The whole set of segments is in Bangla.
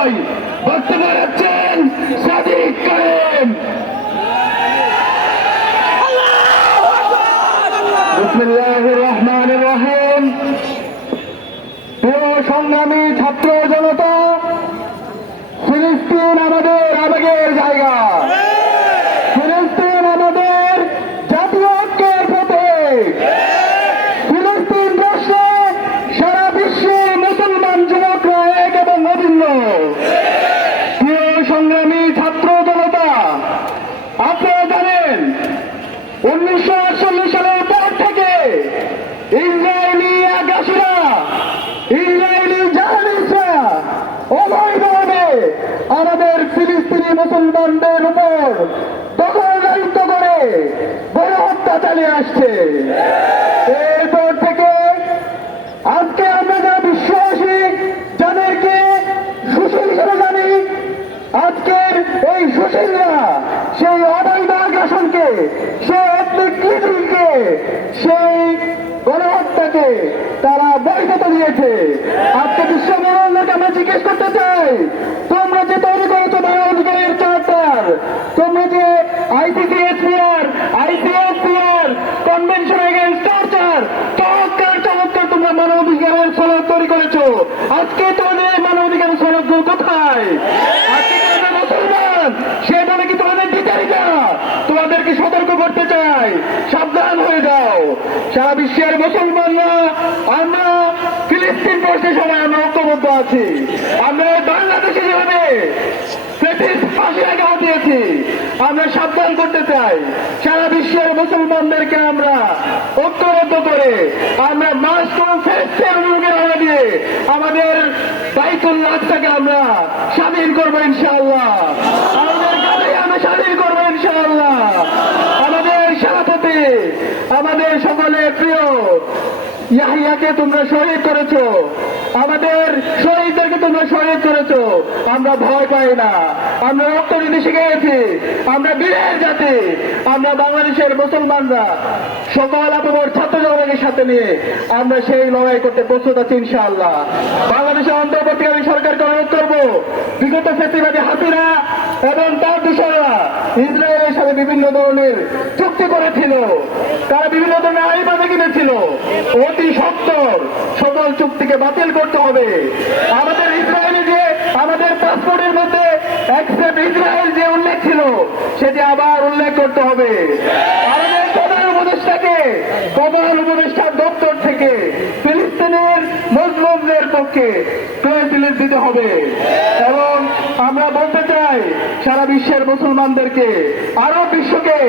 নয়, বক্তব্য রাখছেন সাদিক কায়েম। বিসমিল্লাহির রহমানির রহিম। প্রিয় সংগ্রামী ছাত্র জনতা, ফিলিস্তিন আমাদের আবেগের জায়গা, ফিলিস্তিন আমাদের জাতীয় ঐক্যের প্রতীক। ফিলিস্তিন প্রশ্নে সারা বিশ্বের মুসলমান যুবকরা এক এবং অভিন্ন। প্রিয় সংগ্রামী ছাত্র জনতা, আপনারা জানেন 1948 সালের পর থেকে ইসরায়েলি আগ্রাসীরা, ইসরায়েলি জাহানিরা অবৈধভাবে আমাদের ফিলিস্তিনি মুসলমানদের উপর দখলদারিত্ব করে গণহত্যা চালিয়ে আসছে। এরপর থেকে আজকে আমরা যারা বিশ্বাসী, যাদেরকে সুশীল হিসেবে জানি, আজকের এই সুশীলরা সেই অবৈধ আগ্রাসনকে, সেই এথনিক ক্লিনজিংকে, সেই গণহত্যাকে তারা বৈধতা দিয়েছে। আজকে বিশ্ব মানবতাকে আমরা জিজ্ঞেস করতে চাই, তোমরা যে তৈরি করেছো মানবাধিকারের চার্টার, তোমরা যে ICCPR, ICCPR convention against torture, চমৎকার চমৎকার তোমরা মানবাধিকারের সনদ তৈরি করেছো, আজকে তোমাদের মানবাধিকারের সনদগুলো কোথায়? আজকে তোমরা মুসলমান, সে বলে কি তোমাদের বিচারিকা? তোমাদেরকে সতর্ক করতে চাই, সাবধান হয়ে যাও। সারা বিশ্বের মুসলমানরা আমরা ফিলিস্তিন প্রশ্নে সবাই আমরা ঐক্যবদ্ধ আছি। আমরা বাংলাদেশে যেভাবে ফাঁসি আগে দিয়েছি, আমরা সাবধান করতে চাই সারা বিশ্বের মুসলমানদেরকে আমরা ঐক্যবদ্ধ করে আমরা মাস্ক ও ফেরেশতার মুখে রওনা দিয়ে আমাদের বাইতুল্লাহ থেকে আমরা স্বাধীন করবো ইনশাআল্লাহ। আমাদের গাড়ি আমরা স্বাধীন করবো ইনশাআল্লাহ। আমাদের সেনাপতি, আমাদের সকলের প্রিয় ইয়াহিয়াকে তোমরা শহীদ করেছো, আমাদের শহীদদেরকে তোমরা শহীদ করেছো। আমরা ভয় পাই না, আমরা রক্ত দিতে শিখে গেছি, আমরা বীরের জাতি। আমরা বাংলাদেশের মুসলমানরা সকল আপমর ছাত্র জনতাকে সাথে নিয়ে আমরা সেই লড়াই করতে প্রস্তুত আছি ইনশাআল্লাহ। বাংলাদেশের অন্তর্বর্তীকালীন সরকারকে অনুরোধ করবো, বিগত ফ্যাসিবাদী হাসিনা এবং তার দূষণরা ইসরায়েলের সাথে বিভিন্ন ধরনের চুক্তি করেছিল, তারা বিভিন্ন ধরনের আইন কিনেছিল, অতি সত্বর সকল চুক্তিকে বাতিল করতে হবে। আমাদের ইসরায়েলে যে আমাদের পাসপোর্টের মধ্যে অ্যাকসেপ্ট ইসরায়েল যে উল্লেখ ছিল, সেটি আবার উল্লেখ করতে হবে। আমাদের প্রধান উপদেষ্টার দপ্তর থেকে ফিলিস্তিনের মুসলিমদের পক্ষে প্রেস রিলিজ দিতে হবে। এবং আমরা বলতে চাই সারা বিশ্বের মুসলমানদেরকে, আরো বিশ্বকে,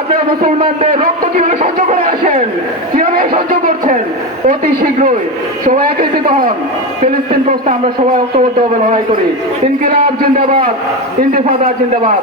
আপনারা মুসলমানদের রক্ত কিভাবে সহ্য করে আসেন, কিভাবে সহ্য করছেন, অতি শীঘ্রই সবাই একত্রিত হন। ফিলিস্তিন প্রশ্নে আমরা সবাই ঐক্যবদ্ধভাবে লড়াই করি। ইনকিলাব জিন্দাবাদ, ইন্তিফাদা জিন্দাবাদ।